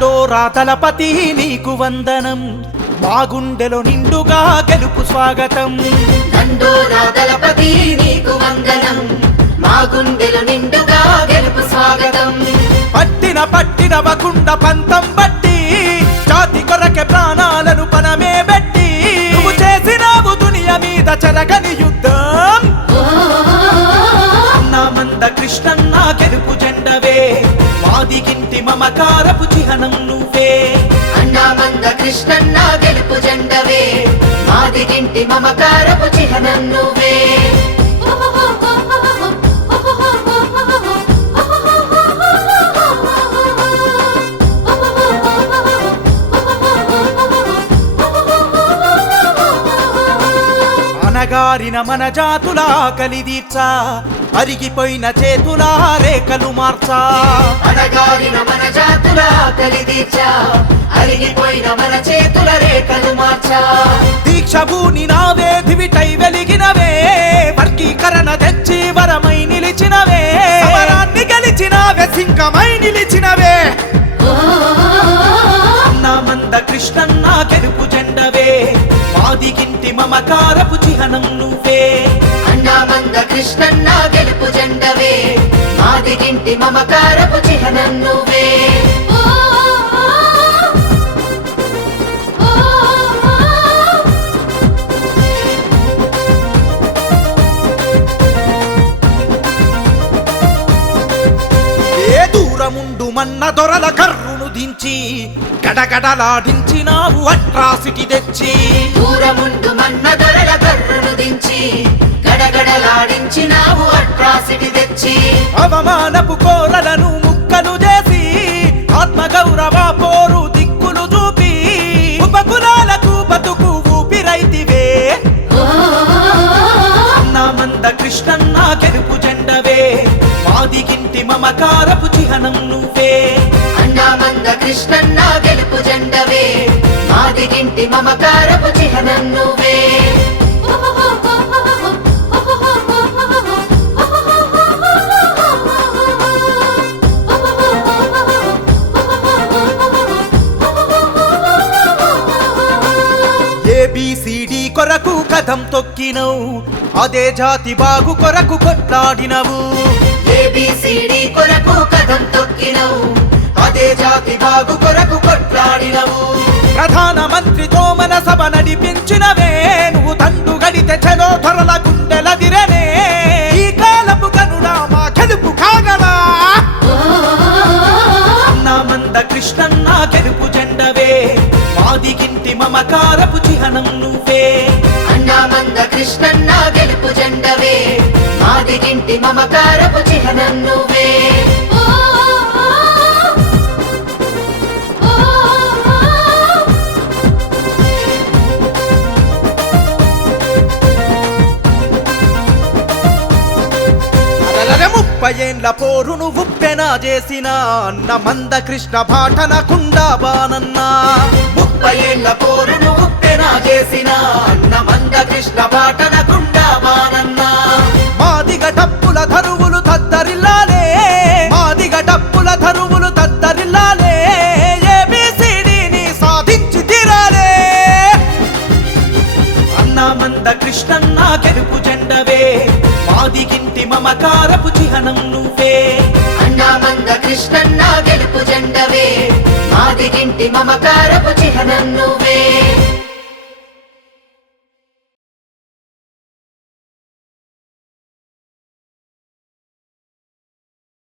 దండోరా తలపతి నీకు వందనం. మా గుండెలో నిండుగా గెలుపు స్వాగతం. దండోరా దళపతి నీకు వందనం. మా గుండెలు నిండుగా గెలుపు స్వాగతం. పట్టిన పట్టినవకుండ పంతం మాదిగింటి మమకారపు చిహనం నువ్వే. అన్నా మంద కృష్ణన్న గెలుపు జెండవే. మాదిగింటి మమకారపు చిహ్నం నువ్వే. అనగారిన మన జాతుల కలిదీర్చా. అరిగిపోయిన చేతుల రేఖలు మార్చా. అనగారిన మన జాతుల అరిగిపోయిన మన చేతుల రేఖలు మార్చా. దీక్ష భూని నావే దివిటై వెలిగినవే. వర్గీకరణ తెచ్చి వరమై నిలిచినవే. సమరాన్ని గెలిచినవే సింగమై నిలిచినవే. ఓ, నా మంద కృష్ణన్న గెలుపు జెండవే. మాదిగింటి మమకారపు చిహనం నువ్వే. మంద కృష్ణన్న గెలుపు జెండవే. మాదిగింటి మమకారపు చిహ్నం నువ్వే. ఏ దూరముండు మన్న దొరల కర్రును దించి గడగడలాడించినావు అట్రాసిటీ తెచ్చి. దూరముందు మన్న దొరల కర్రును దించి గడగడలాడించినావు అట్రాసిటీ తెచ్చి. అవమానపు కోరలను ముక్కలు చేసి ఆత్మగౌరవ పోరు దిక్కులు చూపి ఉపకులాలకు బతుకు ఊపిరైతివే. కృష్ణన్న గెలుపు జెండవే. మాదిగింటి మమకారపు చిహనం నువ్వే ఇంటి మమకారపు చిహ్నం నువ్వే. ఏబిసిడి కొరకు కథం తొక్కినవు. అదే జాతి బాగు కొరకు కొట్లాడినవు. ఏబిసిడి కొరకు కథం తొక్కినవు. అదే జాతి బాగు కొరకు కొట్లాడినవు. ప్రధానమంత్రితో మన సభ నడిపించినవే నువ్వు తండు గడితే చలో ధరల గుండెలదిరనే. ఈ కాలపు కనుడా మా గెలుపు కాగలా. ఓ, నా మంద కృష్ణన్న గెలుపు జెండవే. మాదిగింటి మమకారపు చిహనం నువ్వు. కృష్ణన్న గెలుపు జెండవే. మాదిగింటి మమకారపు చిహ్నం నువ్వే అరలర ముప్పై ఏండ్ల పోరును ఉప్పెన చేసిన అన్న మంద కృష్ణ భాటనకుండా బానన్నా. ముప్పై ఏళ్ళ పోరును ఉప్పెన చేసిన అన్నమంద కృష్ణ పాటన గుండా మానన్న. మాదిగ టప్పుల ధరువులు తద్దరిల్లాలే మాదిగ టప్పుల ధరువులు తద్దరిల్లాలే ఏబిసిడిని సాధించి తీరాలే. అన్నమంద కృష్ణన్న గెలుపు జెండవే మాదిగింటి మమకారపు చిహనం నువ్వే. అన్నామంద కృష్ణన్న గెలుపు జెండవే మాదిగింటి మమకారపు చిహనం నువ్వే.